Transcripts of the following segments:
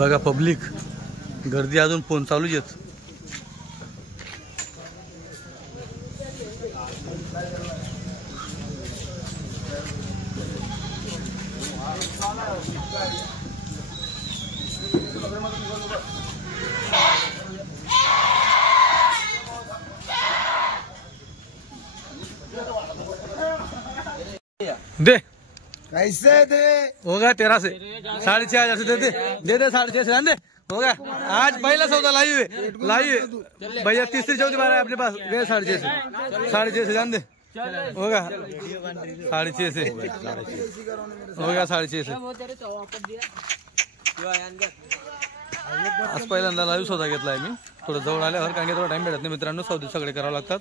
बघा पब्लिक गर्दी अजून फोन चालूच आहेत. दे कैसे दे होगा 13 से 6,500 से दे 6,500 से दे होगा. आज पहला सौदा लाइव है भैया. तीसरी चौथी बार है अपने पास. गए 6,500 से जान दे होगा. 6,500 से होगा. 6,500 से आज पहिल्यांदा लाईव्ह सौदा घेतलाय मी. थोडं जवळ आल्यावर कारण की थोडा टाइम भेटत नाही मित्रांनो. सौदे सगळे करावं लागतात.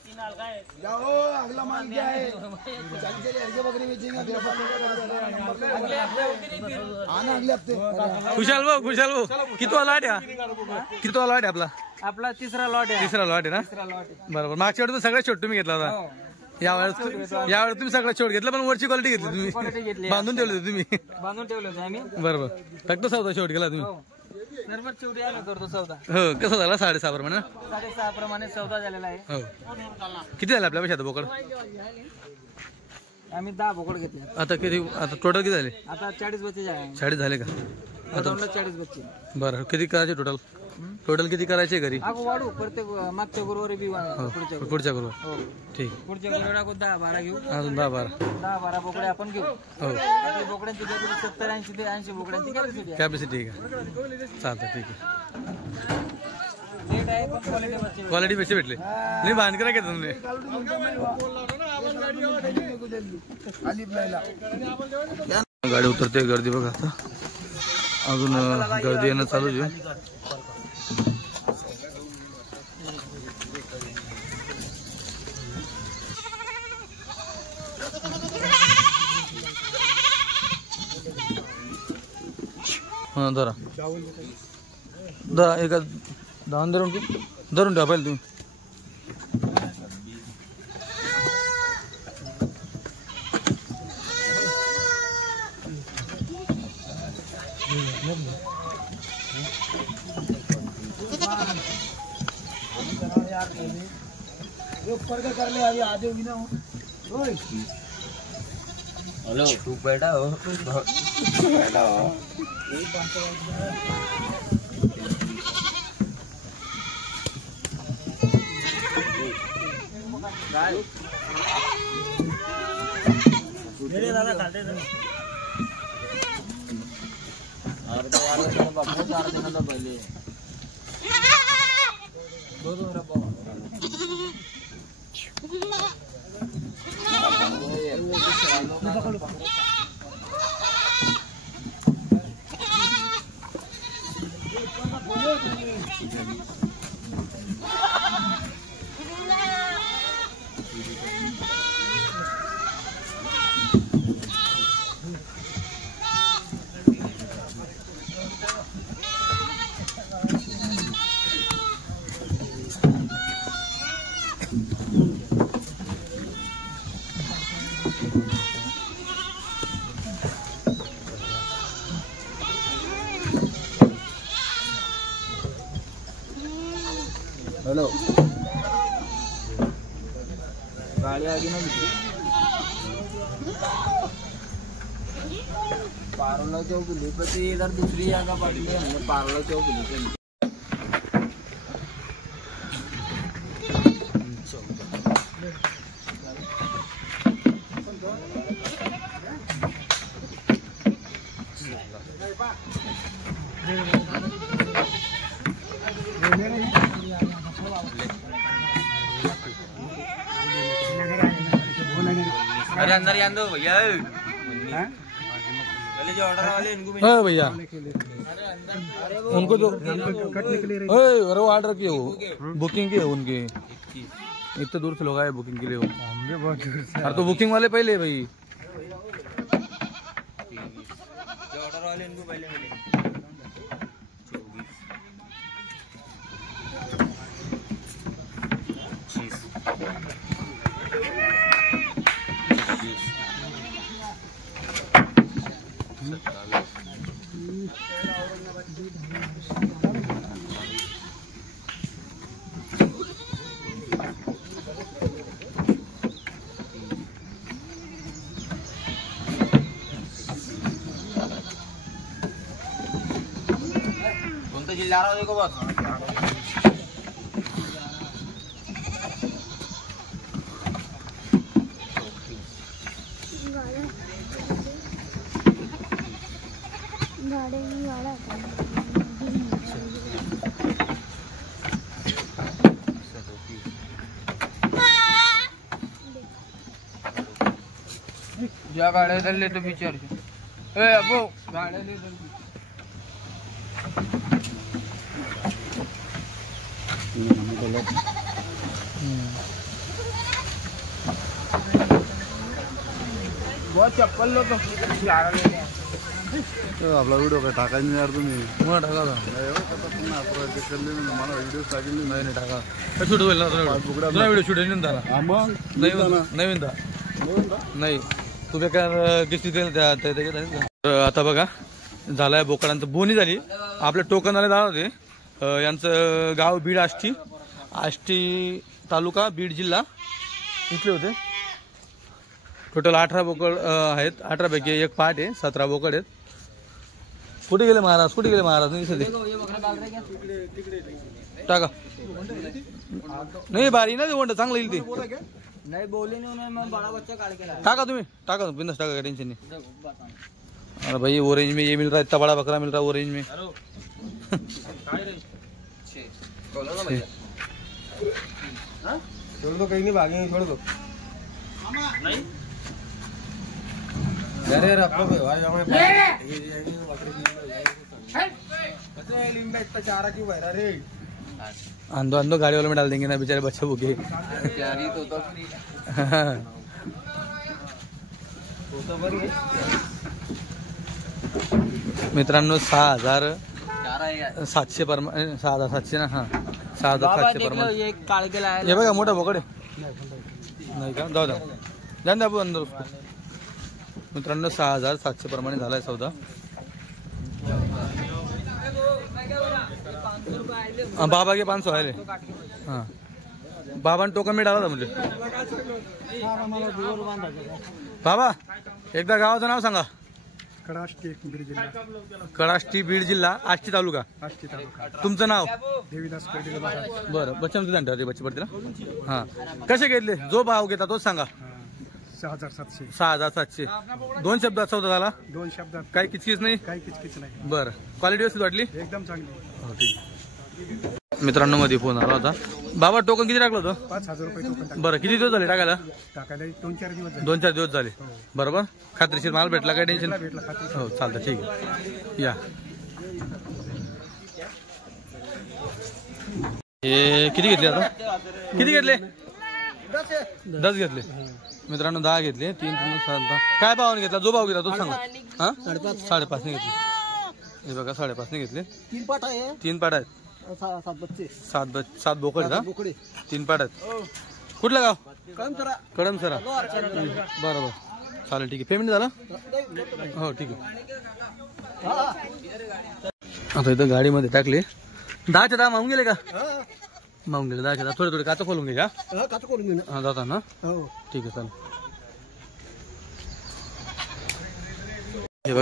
खुशाल भाऊ किती लॉट आहे आपला तिसरा लॉट आहे. तिसरा लॉट आहे ना. बरोबर. मागच्या वेळेस सगळ्यात छोट तुम्ही घेतला होता. यावेळेस तुम्ही सगळ्यात छोट घेतला पण वरची क्वालिटी घेतली तुम्ही. बांधून ठेवले होते तुम्ही. आम्ही. बरोबर. फक्त सौदा शेवट गेला तुम्ही. सर्वात शेवटी आम्ही करतो सौदा. हो कसं झाला 6.5 प्रमाणे. 6.5 प्रमाणे सौदा झालेला आहे. हो किती झाले आपल्या पैशात बोकड. आम्ही 10 बोकड घेतले. आता टोटल किती झाले. आता 40 बच्चे झाले. 40 झाले का. आता 40 बच्चे. बरं किती करायचे टोटल किती करायचे घरी. वाढू प्रत्येक मागच्या गुरुवारी बी पुढच्या गुरुवार. हो ठीक. पुढच्या गुरुवारी 10-12 घेऊ. अजून 10-12 बोकडे आपण घेऊ. हो बोकड्यांची 70-80 ते 80 बोकड्यांची कॅपॅसिटी आहे. चालतं ठीक आहे. क्वालिटी क्वालिटी पैसे भेटले नाही. बांधकरा घेता तुम्ही. गाडी उतरते. गर्दी बघा आता अजून गर्दी येणं चालूच आहे. हा धरा एका 10 धरून ठेवा पहिले तुम्ही. हेलो तू बैठा हो. मेरे दादा खाते थे. बहुत सारा दिन था पहले. हेलो गाड़ी आगे ना पार्ला चौक लिपी इधर दूसरी जगह पड़ी है. हमने पार्ला चौक लिपी. अरे अंदर ही आंदो भैया. पहले जो ऑर्डर वाले इनको भी. हाँ भैया उनको जो अरे वो ऑर्डर किए हो बुकिंग की है उनकी. इतने दूर से लोग आए बुकिंग के लिए. अरे तो बुकिंग वाले पहले भाई. जो ऑर्डर वाले इनको पहले मिले. चिल्ला रहा हो देखो बस। ज्या गाड्या चालले तो विचार ए अबो गाड्या बहुत चप्पल लो तो आपला व्हिडिओ काय टाकायचा नाही यार तुम्ही मग टाका मला व्हिडिओ टाकले नाही टाका शूट होईल ना व्हिडिओ शूट येईल ना मग नवीन नाही तू बेकार किस्ती आता बघा झालाय बोकडांचं बोनी झाली आपल्या टोकन आले जाणार होते यांचं गाव बीड आष्टी तालुका बीड जिल्हा इथले होते टोटल 18 बोकड आहेत 18 पैकी एक पाट आहे 17 बोकड आहेत कुठे गेले महाराज नाही दिसत टाका नाही बारी ना कोणतं चांगलं येईल ते नहीं बोले नहीं मैं बड़ा बच्चा काट के लाया टाका तुम्ही बिंदास टाका टेंशन नहीं अरे भाई ऑरेंज में ये मिल रहा है इतना बड़ा बकरा मिल रहा है ऑरेंज में छोड़ दो कहीं नहीं भागेंगे छोड़ दो अरे रखो भाई हमें लिंबा इतना चारा क्यों बह रहा रे अंदो गाड़ी वालों में डाल देंगे ना बेचारे बच्चे भूखे मित्रांनो 6,700 परमाने 6,700 ना हा 6,700 परमाने हे बघा मोठा बोकड नाही का जाऊ द्या आपण अंदर उसको मित्रांनो 6,700 प्रमाणे झालाय सौदा बाबा के 500 आले हाँ बाबा ने टोकन में डाला था मुझे बाबा एकदा गावाचं नाव सांगा कडाष्टी बीड जिल्हा आष्टी तालुका तुमचं नाव बरं बच्चे बच्चे पडतील हा कसे घेतले जो भाव घेता तोच सांगा 6,700 दोन शब्दात सौदा झाला 2 शब्दात काही किचकिच नाही बरं क्वालिटी व्यवस्थित वाटली एकदम चांगली हो ठीक मित्रांनो मध्ये फोन आला होता बाबा टोकन किती टाकलं होतं 5,000 रुपये टोकन बरं किती दिवस झाले टाकायला 2-4 दिवस झाले 2-4 दिवस झाले बरोबर खात्रीशीर माल भेटला काय टेन्शन भेटला खात्री हो चालतं ठीक आहे या हे किती घेतले आता किती घेतले 10 घेतले मित्रांनो 10 घेतले 3 काय भावाने घेतला जो भाव घेतला तो सांगा हा 5.5 ने घेतले हे बघा 5.5 ने घेतले 3 पाट आहेत 7 बोकड का 3 पाट आहेत कुठलं गाव कडमसरा बरोबर चालेल ठीक आहे पेमेंट झालं हो ठीक आहे आता इथं गाडीमध्ये टाकले 10च्या 10 मागून गेले का मागून गेले 10च्या 10 थोडे काच खोलून घे का हा जाता ना ठीक आहे चालेल हे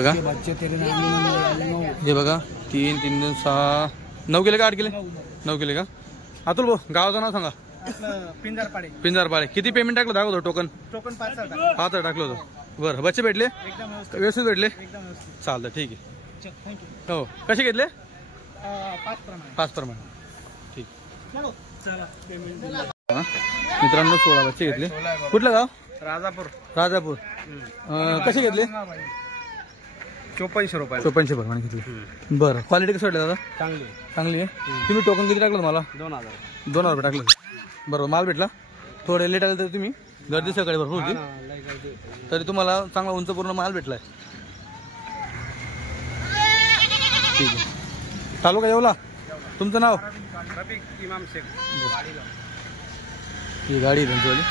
बघा 3 3 6 9 गेले का 8 गेले 9 गेले का अतुल भाऊ गावाचं नाव सांगा पिंजारपाडे किती पेमेंट टाकलं दाखवतो टोकन 5 टाकलं होतं बरं बच्चे भेटले व्यवस्थित भेटले चालतं ठीक आहे हो कसे घेतले 5 प्रमाणे ठीक मित्रांनो 16 बच्चे घेतले कुठलं गाव राजापूर कसे घेतले 54 रुपये 54 प्रमाणे घेतले बरं क्वालिटी कसं वाटलं दादा चांगली आहे तुम्ही टोकन किती टाकलं मला 2,000 रुपये टाकलं बरोबर माल भेटला थोडे लेट आले तर तुम्ही गर्दी सकाळी भरपूर होती तरी तुम्हाला चांगला उंच पूर्ण माल भेटलाय ठीक आहे तालुका येवला तुमचं नाव इमाम शेख ही गाडी आहे त्यांचीवाली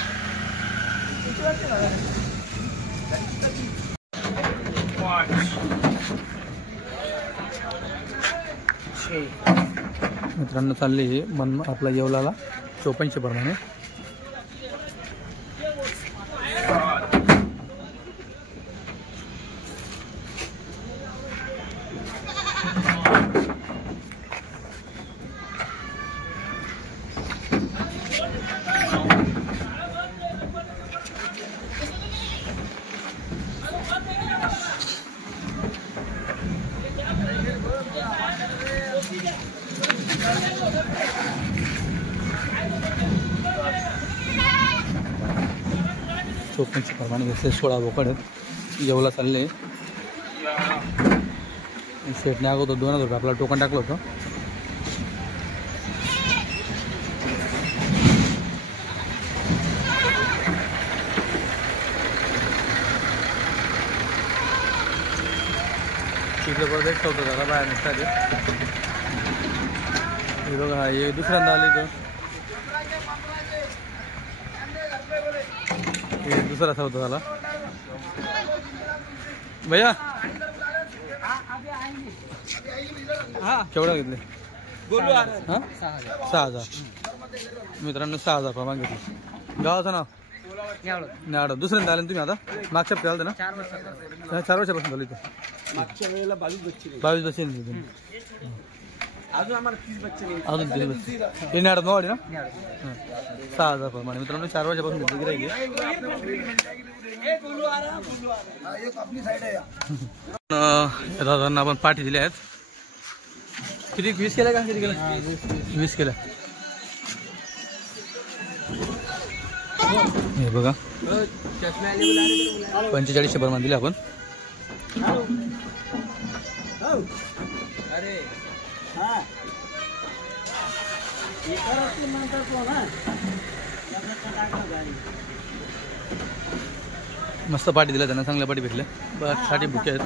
मित्रांनो चालली मन आपला येवलाला 54 प्रमाणे चोपनचे प्रमाण घेतले 16 बोकड येवला चालले सेटने अगोदर 2000 रुपये आपल्याला टोकन टाकलं होतं. तिकडे परत एक होतं झाला बाहेर निघतात हे बघा. हे दुसऱ्यांदा आले तर हे दुसरा सौदा झाला भैया. केवढा घेतले? हां 6000 मित्रांनो 6000 रुपये मागितले. गावाचं नाव नाड. दुसऱ्यांदा आले तुम्ही आता? मागच्या हप्त्यात आलं ना? 4 वर्षापासून झाली इथं. मागच्या वेळेला 22 बच्चे 22 बच्चे तुम्ही अजून आम्हाला 30 बच्चे नाही. अजून 30 बच्चे हे नाड नवाडी ना? 6000 रुपये म्हणे मित्रांनो. 4 वर्षापासून घेतली गिराईक दादांना आपण पाठी दिल्या आहेत. किती 20 केल्या का? किती केल्या? 20 केल्या. हे बघा 4500 प्रमाण दिले आपण. मस्त पाठी दिल्या त्यांना. चांगल्या पाठी भेटल्या. बस साठी बुके आहेत.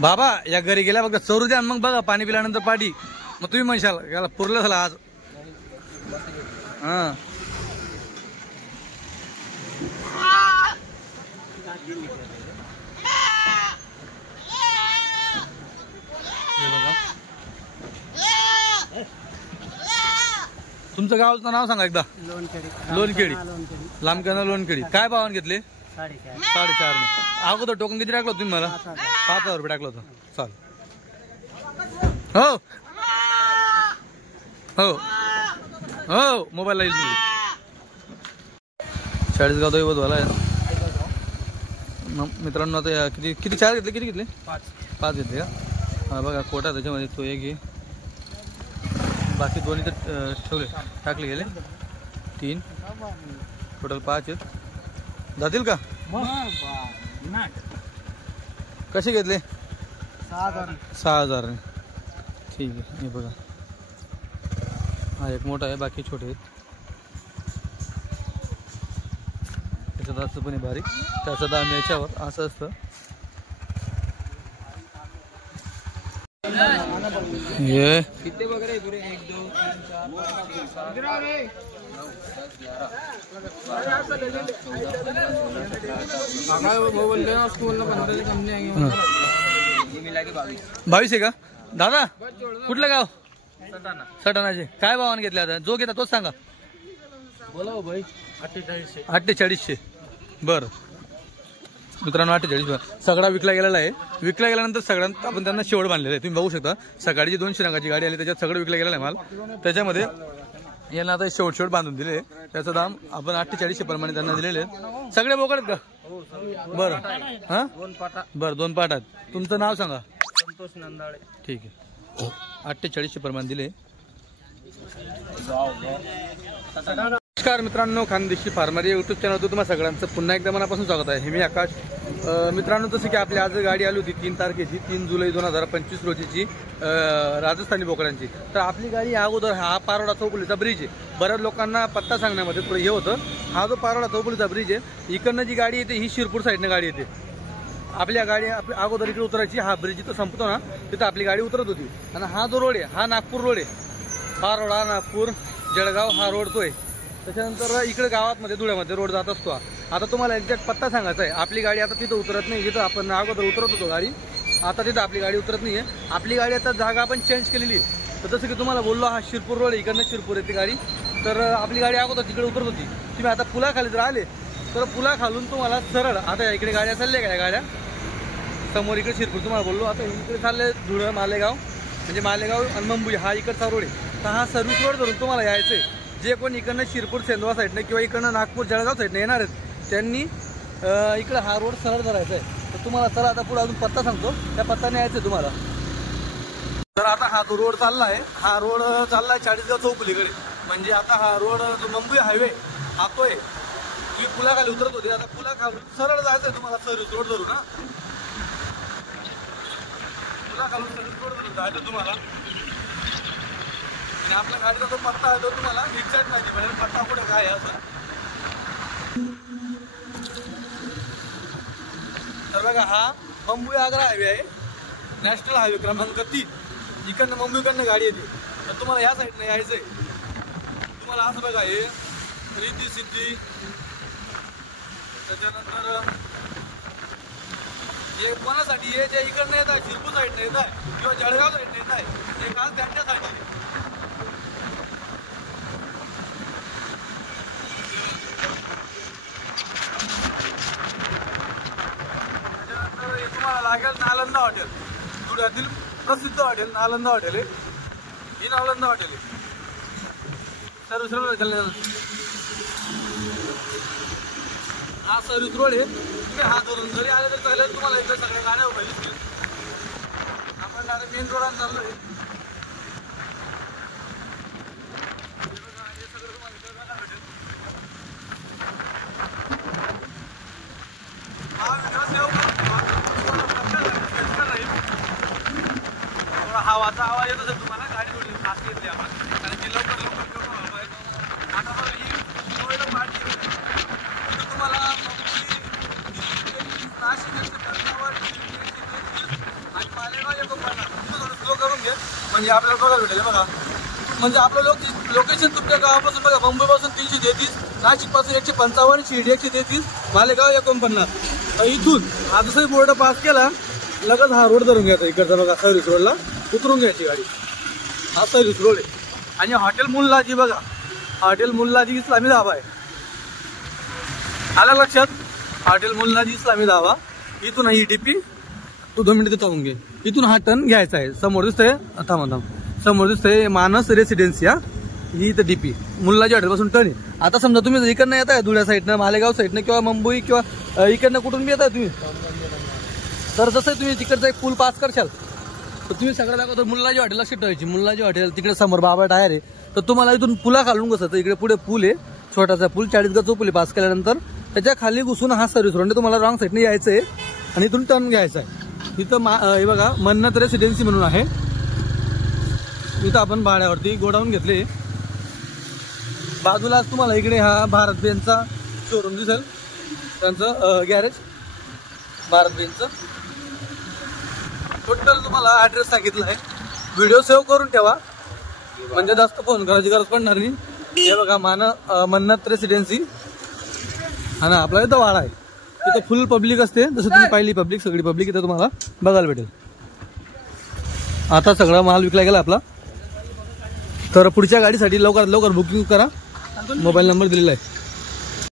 बाबा या घरी गेल्या बघा चोरू द्या मग बघा पाणी पिल्यानंतर पाठी. मग तुम्ही म्हणशाल याला पुरलं झालं आज. हां तुमचं गावचं नाव सांगा एकदा. लोणखेडी. लांबक्यानं लोणखेडी. काय भावाने घेतले? 4.5. अगोदर टोकन किती टाकलं तुम्ही मला? 5000 रुपये टाकलं होतं. चाल हो हो हो मोबाईलला येईल तुम्ही. 40 गाव तो झाला मित्रांनो. आता किती किती 4 घेतले? किती घेतले? 5 घेतले का? हा बघा कोटा त्याच्यामध्ये तो एक घे. बाकी दोन्ही तर ठेवले टाकले गेले. 3 टोटल 5 आहेत. जातील का? कसे घेतले? 6000. ठीक आहे. हे बघा हा एक मोठा आहे. बाकी छोटे आहेत. त्याच्यात असतं पण बारीक. त्याचा दाम याच्यावर असं असतं. ये किती वगैरे 1 2 3 4 22 आहे का दादा? कुठलं गाव? सटाणाचे. काय भावाने घेतले आता? जो घेता तोच सांगा. बोला भाई. 4800. बरं मित्रांनो 48. सगळा विकला गेलेला आहे. विकला गेल्यानंतर सगळ्यांना आपण त्यांना शेवट बांधलेला आहे. तुम्ही बघू शकता सकाळी जी 200 रंगाची गाडी आली त्याच्यात सगळं विकला गेलेला आहे माल. त्याच्यामध्ये यांना आता शेवट बांधून दिले. त्याचं दाम आपण 4800 प्रमाणे त्यांना दिलेले आहेत. सगळे बोकड आहेत का? बरं हां बरं 2 पाटात. तुमचं नाव सांगा. संतोष नंदाळे. ठीक आहे. 4800 प्रमाण दिले. नमस्कार मित्रांनो. खानदेशी फार्मर या यूट्यूब चॅनलवर तुम्हा सगळ्यांचं पुन्हा एकदा मनापासून स्वागत आहे. हे मी आकाश. मित्रांनो जसं की आपली आज गाडी आली होती 3 तारखेची 3 जुलै 2025 रोजीची राजस्थानी बोकडांची. तर आपली गाडी अगोदर हा पारोडा चौफुलीचा ब्रिज आहे. बऱ्याच लोकांना पत्ता सांगण्यामध्ये थोडं हे होतं. हा जो पारोडा चौफुलीचा ब्रिज आहे इकडनं जी गाडी येते ही शिरपूर साईडनं गाडी येते. आपल्या गाडी अगोदर इकडे उतरायची. हा ब्रिज जिथं संपतो ना तिथं आपली गाडी उतरत होती. आणि हा जो रोड आहे हा नागपूर रोड आहे. पारोडा नागपूर जळगाव हा रोड तो आहे. त्याच्यानंतर इकडे गावामध्ये धुळ्यामध्ये रोड जात असतो. आता तुम्हाला एक्झॅक्ट पत्ता सांगायचा आहे. आपली गाडी आता तिथं उतरत नाही. जिथं आपण अगोदर उतरत होतो गाडी आता तिथं आपली गाडी उतरत नाही आहे. आपली गाडी आता जागा आपण चेंज केलेली आहे. तर जसं की तुम्हाला बोललो हा शिरपूर रोड आहे. इकडनं शिरपूर येते गाडी. तर आपली गाडी अगोदर तिकडे उतरत होती. तुम्ही आता पुलाखाली जर आले तर पुलाखालून तुम्हाला सरळ आता इकडे गाड्या चालल्या का? गाड्या समोर इकडे शिरपूर तुम्हाला बोललो. आता इकडे चालले धुळं मालेगाव म्हणजे मालेगाव आणि मुंबई हा इकडचा रोड आहे. तर हा सर्व्हिस रोड धरून तुम्हाला यायचं आहे. जे कोण इकडनं शिरपूर सेंदवा साईडनं किंवा इकडनं नागपूर जळगाव साईडनं येणार आहेत त्यांनी इकडं हा रोड सरळ धरायचा आहे. तर तुम्हाला चला आता पुढे अजून पत्ता सांगतो, त्या पत्त्याने यायचं तुम्हाला. तर आता हा जो रोड चाललाय, हा रोड चाललाय चाळीसगाव चौफुलीकडे. म्हणजे आता हा रोड जो मुंबई हायवे हा तो आहे. तुम्ही पुलाखाली उतरत होते, आता पुलाखाली सरळ जायचंय तुम्हाला सर्व्हिस रोड धरून. पुलाखालून सर्व्हिस रोड धरून जायचं तुम्हाला. आणि आपल्या गाडीचा जो पत्ता आहे तो तुम्हाला एक्झॅक्ट माहिती पडेल पत्ता कुठे काय आहे असं. तर बघा हा मुंबई आग्रा हायवे आहे, नॅशनल हायवे क्रमांक 3. इकडनं मुंबईकडनं गाडी येते. तर तुम्हाला ह्या साईडनं यायचंय. तुम्हाला असं बघा हे रिद्धी सिद्धी, त्याच्यानंतर हे कोणासाठी हे जे इकडनं येत आहे शिरपूर साईडनं येत आहे किंवा जळगाव साईडनं येत आहे हे खास त्यांच्यासाठी. त्याच्यानंतर हे तुम्हाला लागेल नालंदा हॉटेल, धुळ्यातील प्रसिद्ध हॉटेल नालंदा हॉटेल आहे. ही नालंदा हॉटेल आहे. सर्व्हिस रोड हा सर्व्हिस रोड आहे. तुम्ही हा धरून जरी आले तर चालेल, तुम्हाला इथे सगळ्या गाड्या उभ्या दिसतील. आपण डायरेक्ट मेन रोडावर चाललोय. हा व्हिडिओ सेव्ह हवाचा आवाज येत असेल तुम्हाला, गाडी थोडी फास्ट घेतली आपण कारण की लवकर हवा आहे. आता बघा ही नोएडा पार्टी तिथं तुम्हाला आणि मालेगाव एक थोडं स्लो करून घे म्हणजे आपल्याला बघायला भेटेल. बघा म्हणजे आपलं लोकेशन तुमच्या गावापासून बघा मुंबईपासून 333, नाशिकपासून 155, शिर्डी 133, मालेगाव 49. इथून हा जसं बोर्ड पास केला लगेच हा रोड धरून घ्यायचा इकडचा. बघा सर्व्हिस रोडला उतरून घ्यायची गाडी. हा सर्व्हिस रोड आहे. आणि हॉटेल मुल्लाजी बघा, हॉटेल मुल्लाजी इस्लामी धाबा आहे. आलं लक्षात? हॉटेल मुल्लाजी इस्लामी धाबा. इथून ही डीपी तू 2 मिनिटं थांबून घे. इथून हा टर्न घ्यायचा आहे. समोर दिसतंय थांबा समोर दिसतंय मानस रेसिडेन्सी. ही इथं डीपी मुल्लाजी हॉटेलपासून टर्न आहे. आता समजा तुम्ही इकडनं येत आहे धुळ्या साईडनं, मालेगाव साईडनं किंवा मुंबई किंवा इकडनं कुठून बी येत आहे तुम्ही, तर जसं तुम्ही तिकडचा एक पूल पास करशाल तर तुम्ही सगळं दाखवतो मुल्लाजी हॉटेलला शिफ्ट व्हायची. मुल्लाजी हॉटेल तिकडे समोर बाबा टायर आहे. तर तुम्हाला इथून पुला खालून घुसायचं. इकडे पुढे पूल आहे, छोटासा पूल, चाळीसगाव चौफुली पास केल्यानंतर त्याच्या खाली घुसून हा सर्व्हिस रोड तुम्हाला रॉंग साईडने यायचं आहे आणि इथून टर्न घ्यायचा आहे. इथं हे बघा मन्नत रेसिडेन्सी म्हणून आहे. इथं आपण भाड्यावरती गोडाऊन घेतले. बाजूलाच तुम्हाला इकडे हा भारत बेंचचा शोरूम दिसेल, त्यांचं गॅरेज भारत बेंचचं. टोटल तुम्हाला ॲड्रेस सांगितलं आहे. व्हिडिओ सेव्ह करून ठेवा म्हणजे जास्त फोन करायची गरज पडणार नाही. हे बघा मन्नत रेसिडेन्सी हा ना आपला इथं वाडा आहे. तिथं फुल पब्लिक असते, जसं तुम्ही पाहिली पब्लिक, सगळी पब्लिक इथं तुम्हाला बघायला भेटेल. आता सगळा माल विकला गेला आपला. तर पुढच्या गाडीसाठी लवकरात लवकर बुकिंग करा. मोबाईल नंबर दिलेला आहे.